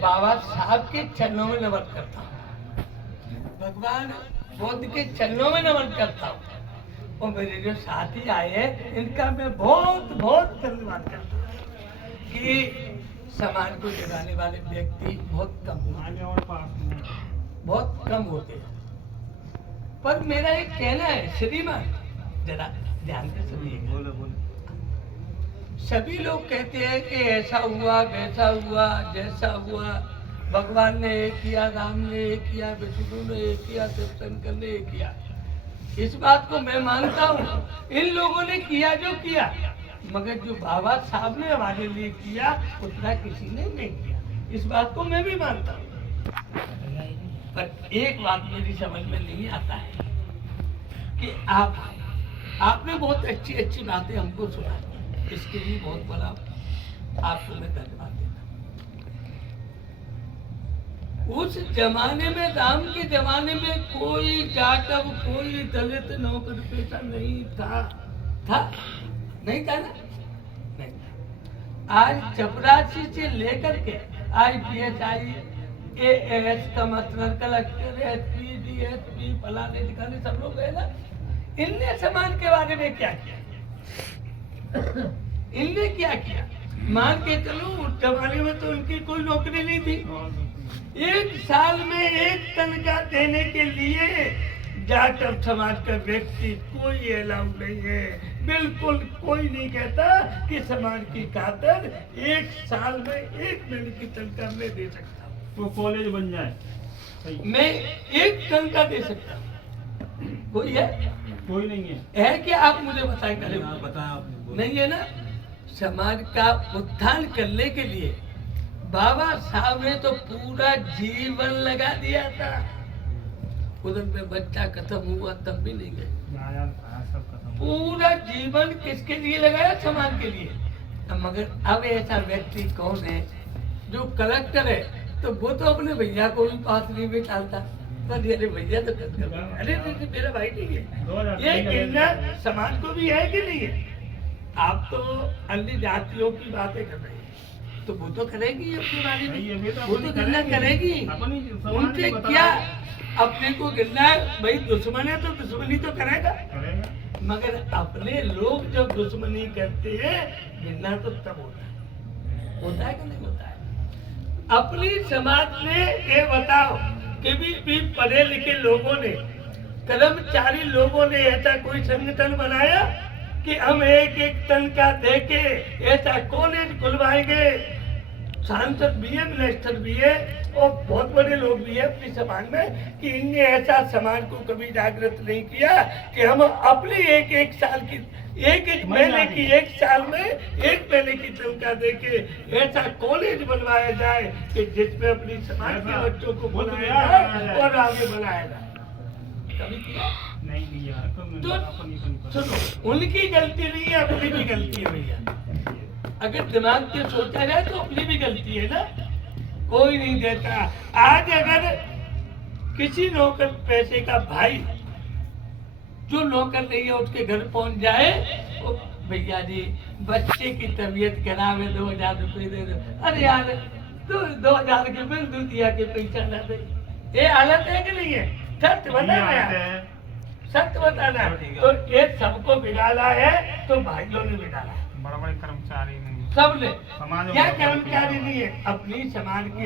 बाबा साहब के चरणों में नमन करता हूँ, भगवान बुद्ध के चरणों में नमन करता हूँ, और मेरे जो साथी आए हैं इनका मैं बहुत बहुत धन्यवाद करता हूँ कि समाज को जगाने वाले व्यक्ति बहुत कम होते हैं। पर मेरा एक कहना है श्रीमान, जरा ध्यान से सुनिएगा। सभी लोग कहते हैं कि ऐसा हुआ वैसा हुआ जैसा हुआ, भगवान ने ये किया, राम ने ये किया, विष्णु ने ये किया, शिवशंकर ने ये किया। इस बात को मैं मानता हूँ, इन लोगों ने किया जो किया, मगर जो बाबा साहब ने हमारे लिए किया उतना किसी ने नहीं किया। इस बात को मैं भी मानता हूँ। पर एक बात मेरी समझ में नहीं आता है कि आपने बहुत अच्छी अच्छी बातें हमको सुना, इसके लिए बहुत बड़ा आपको मैं धन्यवाद देता हूँ। उस जमाने में, राम के जमाने में कोई जाटव, कोई दलित नौकर पेशा नहीं था नहीं था ना, नहीं था। आज चपरासी से लेकर के IPS, AS का मतलब कलेक्टर, SP, DSP, फलाने ठिकाने सब लोग है ना, इनने समाज के बारे में क्या किया? इनने क्या किया? मान के चलो उस जमाने में तो उनकी कोई नौकरी नहीं थी। एक साल में 1 तनख्वाह देने के लिए जाटव समाज का व्यक्ति कोई अलाउ नहीं है, बिल्कुल कोई नहीं कहता कि समाज की खातिर 1 साल में 1 महीने की तनख्वाह मैं दे सकता हूँ, वो कॉलेज बन जाए, मैं 1 तनख्वाह दे सकता हूँ। कोई है? कोई नहीं है कि आप मुझे बताएं, करे नहीं है ना। समाज का उत्थान करने के लिए बाबा साहब ने तो पूरा जीवन लगा दिया था। उधर में बच्चा खत्म हुआ तब भी नहीं गए, पूरा जीवन किसके लिए लगाया? समाज के लिए। मगर अब ऐसा व्यक्ति कौन है जो कलेक्टर है, तो वो तो अपने भैया को भी पास नहीं बिठाता, पर अरे भैया तो अरे मेरा भाई नहीं है। ये गिरना समाज को भी है कि नहीं है? आप तो अन्य जातियों की बातें कर रहे हैं, तो वो तो करेगी अपनी बारे में, वो तो गिरना करेगी। उनसे क्या अपने को गिरना है? भाई दुश्मन है तो दुश्मनी तो करेगा, मगर अपने लोग जब दुश्मनी करते हैं गिरना तो तब होता है कि नहीं होता है? अपनी समाज में ये बताओ कि भी पढ़े लिखे लोगों ने, कर्मचारी लोगों ने ऐसा कोई संगठन बनाया कि हम 1-1 तनख्वाह देके ऐसा कॉलेज खुलवाएंगे? सांसद भी है, मिनिस्टर भी है, और बहुत बड़े लोग भी है अपनी समाज में, कि इनने ऐसा समाज को कभी जागृत नहीं किया कि हम अपनी 1-1 साल की, 1-1 महीने की, 1 साल में 1 महीने की तनख्वाह देके ऐसा कॉलेज बनवाया जाए कि जिसमें अपनी समाज के बच्चों को बुलाया जाए और आगे बढ़ाया जाए। कभी किया नहीं किया तो सुनो, उनकी गलती नहीं है, अपनी भी गलती है भैया। अगर दिमाग से सोचा जाए तो अपनी भी गलती है ना, कोई नहीं देता। आज अगर किसी नौकर पैसे का भाई जो नौकर नहीं है उसके घर पहुंच जाए, तो भैया जी बच्चे की तबीयत खराब है, 2000 रुपये दे दो। अरे यार 2000 के बिल दूधिया के पैसा ना दे, ये हालत है कि नहीं है? सत्य बताना यार, सत्य बताना। तो ये सबको बिगाड़ा है, तो भाइयों ने बिगाड़ा है, बड़े बड़े कर्मचारी नहीं, सबने। समाज क्या कर्मचारी नहीं है? अपनी समाज की